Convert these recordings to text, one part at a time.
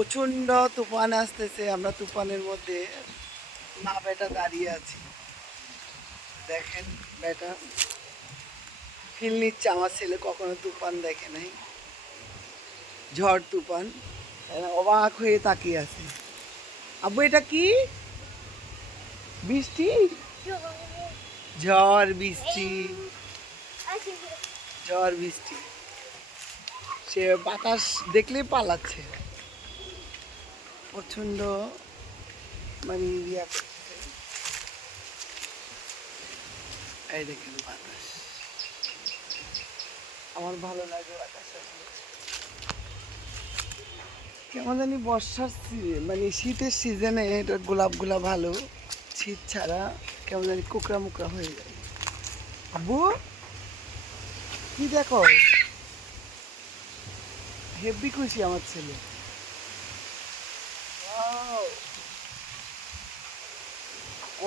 প্রচণ্ড তুফান আসতেছে, আমরা তুফানের মধ্যে মা বেটা দাঁড়িয়ে আছি। দেখেন বেটা ফিল নিচ্ছে, আমার ছেলে কখনো তুফান দেখে নাই। ঝড় তুফান অবাক হয়ে তাকিয়ে আছে। আব্বু, এটা কি? বৃষ্টি? ঝড় বৃষ্টি। ঝড় বৃষ্টি। সে বাতাস দেখলেই পালাচ্ছে। প্রচণ্ড মানে ইয়া এই দেখেন বাতাস। আমার ভালো লাগে বাতাস কেমন জানি বর্ষার মানে শীতের সিজনে এটা গোলাপগুলা ভালো। শীত ছাড়া কেমন জানি কোকড়া মুকড়া হয়ে যায়। আব্বু, কি দেখো? হেভি খুশি আমার ছেলে।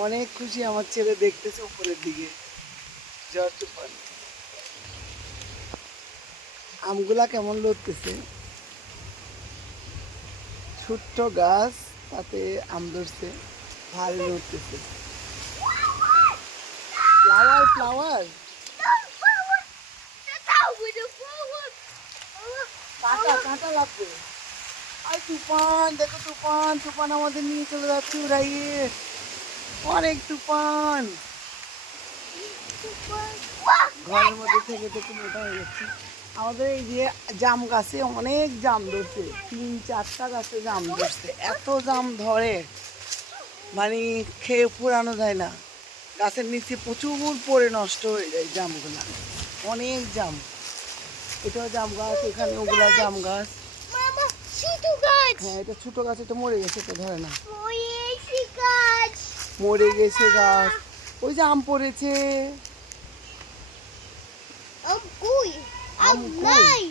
অনেক খুশি আমার ছেলে দেখতেছে উপরের দিকে। আমগুলা কেমন লড়তেছে? ছোট্ট গাছ, তাতে আম ধরছে ভালো লড়তেছে। ফ্লাওয়ার ফ্লাওয়ার কাঁটা লাগবে। আর তুফান, দেখো তুফান তুফান আমাদের নিয়ে চলে যাচ্ছে, উড়াইয়ে। অনেক তুফান ঘরের মধ্যে থেকে থেকে মোটা হয়ে যাচ্ছে। আমাদের এই যে জাম গাছে অনেক জাম ধরছে। তিন চারটা গাছে জাম ধরছে। এত জাম ধরে। মানে খেয়ে পুরানো যায় না। গাছের নিচে প্রচুর পরে নষ্ট হয়ে যায় জামগুলা। অনেক জাম। এটাও জাম গাছ এখানে ওগুলা জাম গাছ। হ্যাঁ এটা ছোট গাছ এটা মরে গেছে তো ধরে না। মরে গেছে গাছ। ওই যে আম পড়েছে। আম নাই?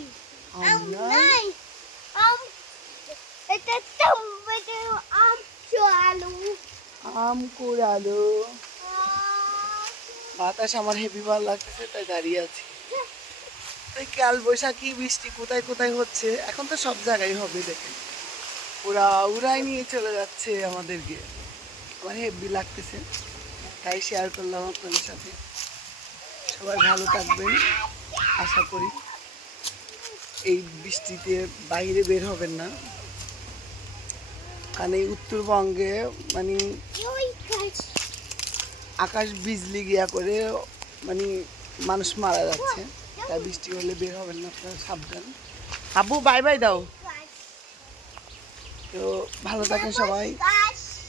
আম কুড়ালো। বাতাস আমার হেভি ভালো লাগতেছে তাই দাঁড়িয়ে আছি। এই কাল বৈশাখী বৃষ্টি কোথায় কোথায় হচ্ছে? এখন তো সব জায়গায় হবে দেখেন। পুরা উড়াই নিয়ে চলে যাচ্ছে আমাদেরকে। আমার হেভি লাগতেছে। তাই শেয়ার করলাম আপনাদের সাথে। সবাই ভালো থাকবেন। আশা করি এই বৃষ্টিতে বাইরে বের হবেন না। কারণ এই উত্তরবঙ্গে মানে আকাশ বিজলি গিয়া করে মানে মানুষ মারা যাচ্ছে। তাই বৃষ্টি হলে বের হবেন না আপনারা, সাবধান। আব্বু বাই বাই দাও। তো ভালো থাকেন সবাই।